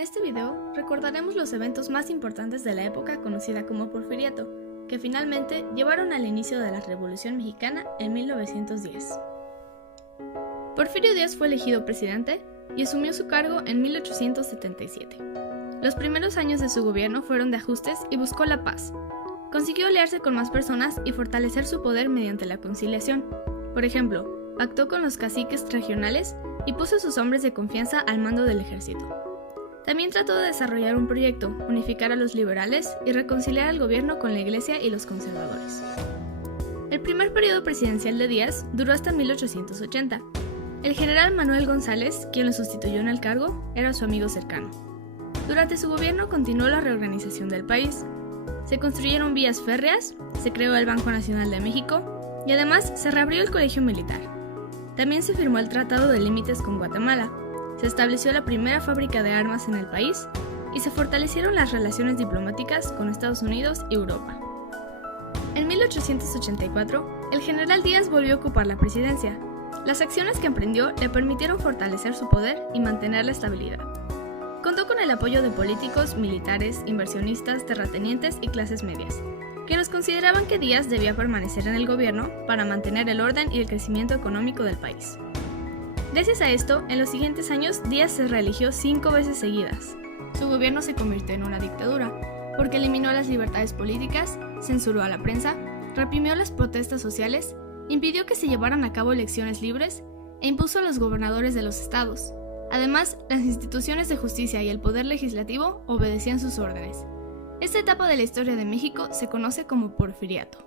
En este video recordaremos los eventos más importantes de la época conocida como Porfiriato, que finalmente llevaron al inicio de la Revolución Mexicana en 1910. Porfirio Díaz fue elegido presidente y asumió su cargo en 1877. Los primeros años de su gobierno fueron de ajustes y buscó la paz. Consiguió aliarse con más personas y fortalecer su poder mediante la conciliación. Por ejemplo, pactó con los caciques regionales y puso a sus hombres de confianza al mando del ejército. También trató de desarrollar un proyecto, unificar a los liberales y reconciliar al gobierno con la Iglesia y los conservadores. El primer periodo presidencial de Díaz duró hasta 1880. El general Manuel González, quien lo sustituyó en el cargo, era su amigo cercano. Durante su gobierno continuó la reorganización del país. Se construyeron vías férreas, se creó el Banco Nacional de México y además se reabrió el Colegio Militar. También se firmó el Tratado de Límites con Guatemala. Se estableció la primera fábrica de armas en el país y se fortalecieron las relaciones diplomáticas con Estados Unidos y Europa. En 1884, el general Díaz volvió a ocupar la presidencia. Las acciones que emprendió le permitieron fortalecer su poder y mantener la estabilidad. Contó con el apoyo de políticos, militares, inversionistas, terratenientes y clases medias, quienes consideraban que Díaz debía permanecer en el gobierno para mantener el orden y el crecimiento económico del país. Gracias a esto, en los siguientes años, Díaz se reeligió 5 veces seguidas. Su gobierno se convirtió en una dictadura, porque eliminó las libertades políticas, censuró a la prensa, reprimió las protestas sociales, impidió que se llevaran a cabo elecciones libres e impuso a los gobernadores de los estados. Además, las instituciones de justicia y el poder legislativo obedecían sus órdenes. Esta etapa de la historia de México se conoce como Porfiriato.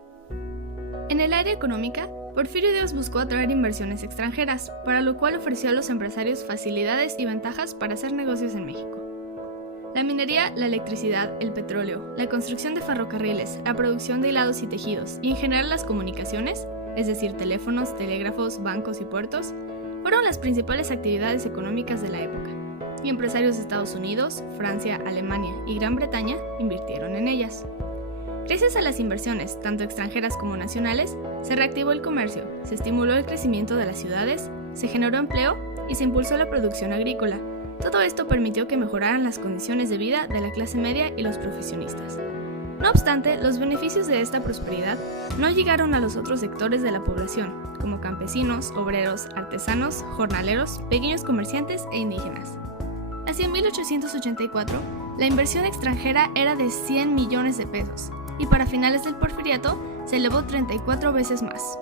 En el área económica, Porfirio Díaz buscó atraer inversiones extranjeras, para lo cual ofreció a los empresarios facilidades y ventajas para hacer negocios en México. La minería, la electricidad, el petróleo, la construcción de ferrocarriles, la producción de hilados y tejidos y en general las comunicaciones, es decir, teléfonos, telégrafos, bancos y puertos, fueron las principales actividades económicas de la época, y empresarios de Estados Unidos, Francia, Alemania y Gran Bretaña invirtieron en ellas. Gracias a las inversiones, tanto extranjeras como nacionales, se reactivó el comercio, se estimuló el crecimiento de las ciudades, se generó empleo y se impulsó la producción agrícola. Todo esto permitió que mejoraran las condiciones de vida de la clase media y los profesionistas. No obstante, los beneficios de esta prosperidad no llegaron a los otros sectores de la población, como campesinos, obreros, artesanos, jornaleros, pequeños comerciantes e indígenas. Hacia 1884, la inversión extranjera era de 100 millones de pesos, y para finales del Porfiriato se elevó 34 veces más.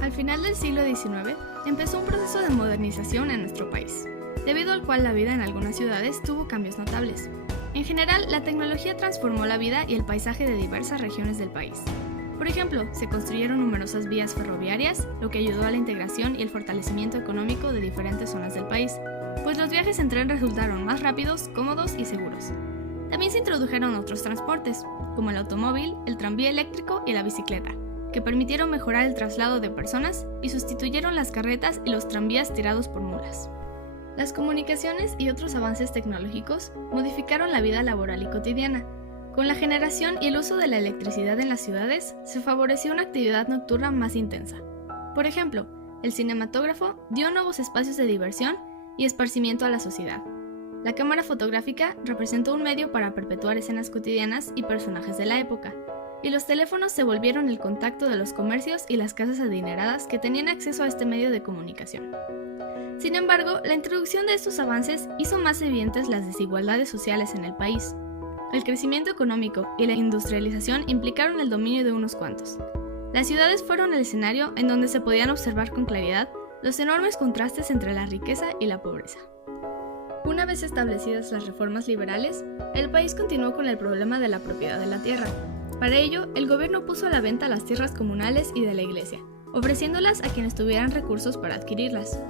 Al final del siglo XIX, empezó un proceso de modernización en nuestro país, debido al cual la vida en algunas ciudades tuvo cambios notables. En general, la tecnología transformó la vida y el paisaje de diversas regiones del país. Por ejemplo, se construyeron numerosas vías ferroviarias, lo que ayudó a la integración y el fortalecimiento económico de diferentes zonas del país, pues los viajes en tren resultaron más rápidos, cómodos y seguros. También se introdujeron otros transportes, como el automóvil, el tranvía eléctrico y la bicicleta, que permitieron mejorar el traslado de personas y sustituyeron las carretas y los tranvías tirados por mulas. Las comunicaciones y otros avances tecnológicos modificaron la vida laboral y cotidiana. Con la generación y el uso de la electricidad en las ciudades, se favoreció una actividad nocturna más intensa. Por ejemplo, el cinematógrafo dio nuevos espacios de diversión y esparcimiento a la sociedad. La cámara fotográfica representó un medio para perpetuar escenas cotidianas y personajes de la época, y los teléfonos se volvieron el contacto de los comercios y las casas adineradas que tenían acceso a este medio de comunicación. Sin embargo, la introducción de estos avances hizo más evidentes las desigualdades sociales en el país. El crecimiento económico y la industrialización implicaron el dominio de unos cuantos. Las ciudades fueron el escenario en donde se podían observar con claridad los enormes contrastes entre la riqueza y la pobreza. Una vez establecidas las reformas liberales, el país continuó con el problema de la propiedad de la tierra. Para ello, el gobierno puso a la venta las tierras comunales y de la iglesia, ofreciéndolas a quienes tuvieran recursos para adquirirlas.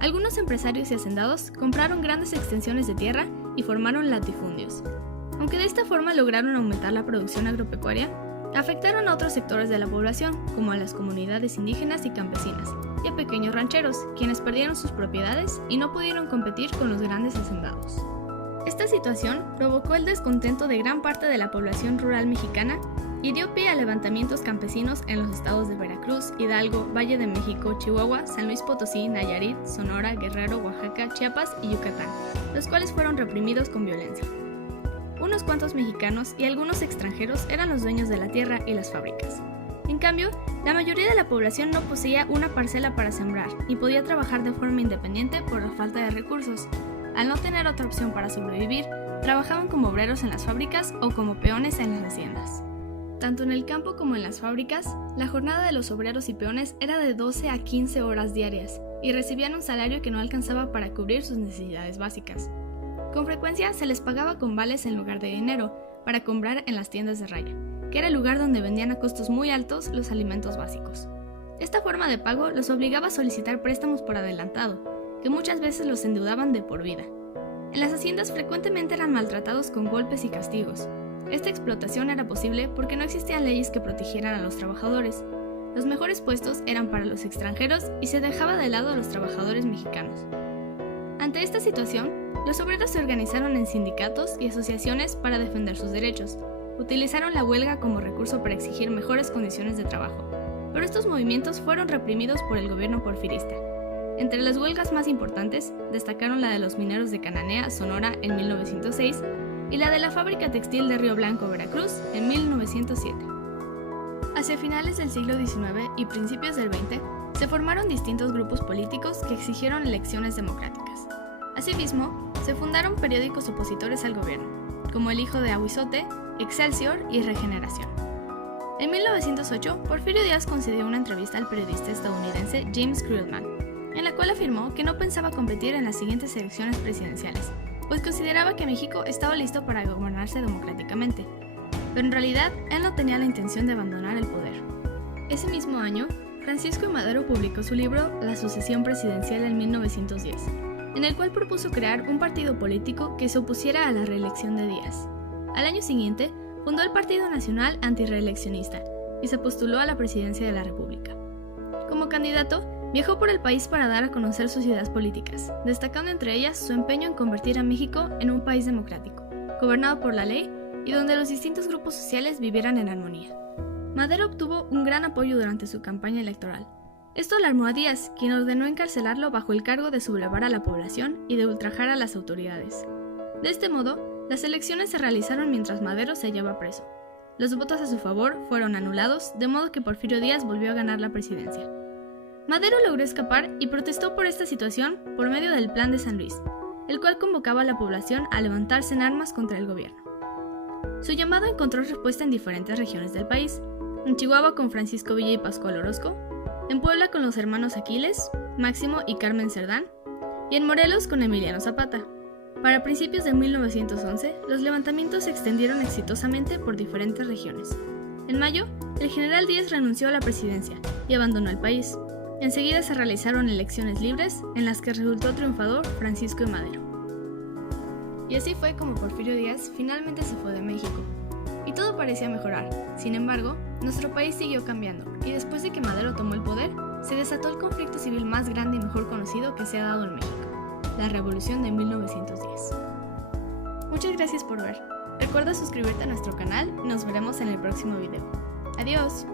Algunos empresarios y hacendados compraron grandes extensiones de tierra y formaron latifundios. Aunque de esta forma lograron aumentar la producción agropecuaria, afectaron a otros sectores de la población, como a las comunidades indígenas y campesinas, y a pequeños rancheros, quienes perdieron sus propiedades y no pudieron competir con los grandes hacendados. Esta situación provocó el descontento de gran parte de la población rural mexicana y dio pie a levantamientos campesinos en los estados de Veracruz, Hidalgo, Valle de México, Chihuahua, San Luis Potosí, Nayarit, Sonora, Guerrero, Oaxaca, Chiapas y Yucatán, los cuales fueron reprimidos con violencia. Unos cuantos mexicanos y algunos extranjeros eran los dueños de la tierra y las fábricas. En cambio, la mayoría de la población no poseía una parcela para sembrar ni podía trabajar de forma independiente por la falta de recursos. Al no tener otra opción para sobrevivir, trabajaban como obreros en las fábricas o como peones en las haciendas. Tanto en el campo como en las fábricas, la jornada de los obreros y peones era de 12 a 15 horas diarias y recibían un salario que no alcanzaba para cubrir sus necesidades básicas. Con frecuencia se les pagaba con vales en lugar de dinero para comprar en las tiendas de raya, que era el lugar donde vendían a costos muy altos los alimentos básicos. Esta forma de pago los obligaba a solicitar préstamos por adelantado, que muchas veces los endeudaban de por vida. En las haciendas frecuentemente eran maltratados con golpes y castigos. Esta explotación era posible porque no existían leyes que protegieran a los trabajadores. Los mejores puestos eran para los extranjeros y se dejaba de lado a los trabajadores mexicanos. Ante esta situación, los obreros se organizaron en sindicatos y asociaciones para defender sus derechos. Utilizaron la huelga como recurso para exigir mejores condiciones de trabajo, pero estos movimientos fueron reprimidos por el gobierno porfirista. Entre las huelgas más importantes destacaron la de los mineros de Cananea, Sonora, en 1906, y la de la fábrica textil de Río Blanco, Veracruz, en 1907. Hacia finales del siglo XIX y principios del XX, se formaron distintos grupos políticos que exigieron elecciones democráticas. Asimismo, se fundaron periódicos opositores al gobierno, como El Hijo de Ahuizote, Excelsior y Regeneración. En 1908, Porfirio Díaz concedió una entrevista al periodista estadounidense James Krillman, en la cual afirmó que no pensaba competir en las siguientes elecciones presidenciales, pues consideraba que México estaba listo para gobernarse democráticamente, pero en realidad él no tenía la intención de abandonar el poder. Ese mismo año, Francisco I. Madero publicó su libro La sucesión presidencial en 1910, en el cual propuso crear un partido político que se opusiera a la reelección de Díaz. Al año siguiente, fundó el Partido Nacional Antirreeleccionista y se postuló a la presidencia de la República. Como candidato, viajó por el país para dar a conocer sus ideas políticas, destacando entre ellas su empeño en convertir a México en un país democrático, gobernado por la ley y donde los distintos grupos sociales vivieran en armonía. Madero obtuvo un gran apoyo durante su campaña electoral. Esto alarmó a Díaz, quien ordenó encarcelarlo bajo el cargo de sublevar a la población y de ultrajar a las autoridades. De este modo, las elecciones se realizaron mientras Madero se hallaba preso. Los votos a su favor fueron anulados, de modo que Porfirio Díaz volvió a ganar la presidencia. Madero logró escapar y protestó por esta situación por medio del Plan de San Luis, el cual convocaba a la población a levantarse en armas contra el gobierno. Su llamado encontró respuesta en diferentes regiones del país, en Chihuahua con Francisco Villa y Pascual Orozco, en Puebla con los hermanos Aquiles, Máximo y Carmen Cerdán, y en Morelos con Emiliano Zapata. Para principios de 1911, los levantamientos se extendieron exitosamente por diferentes regiones. En mayo, el general Díaz renunció a la presidencia y abandonó el país. Enseguida se realizaron elecciones libres, en las que resultó triunfador Francisco I. Madero. Y así fue como Porfirio Díaz finalmente se fue de México. Y todo parecía mejorar. Sin embargo, nuestro país siguió cambiando, y después de que Madero tomó el poder, se desató el conflicto civil más grande y mejor conocido que se ha dado en México, la Revolución de 1910. Muchas gracias por ver. Recuerda suscribirte a nuestro canal y nos veremos en el próximo video. ¡Adiós!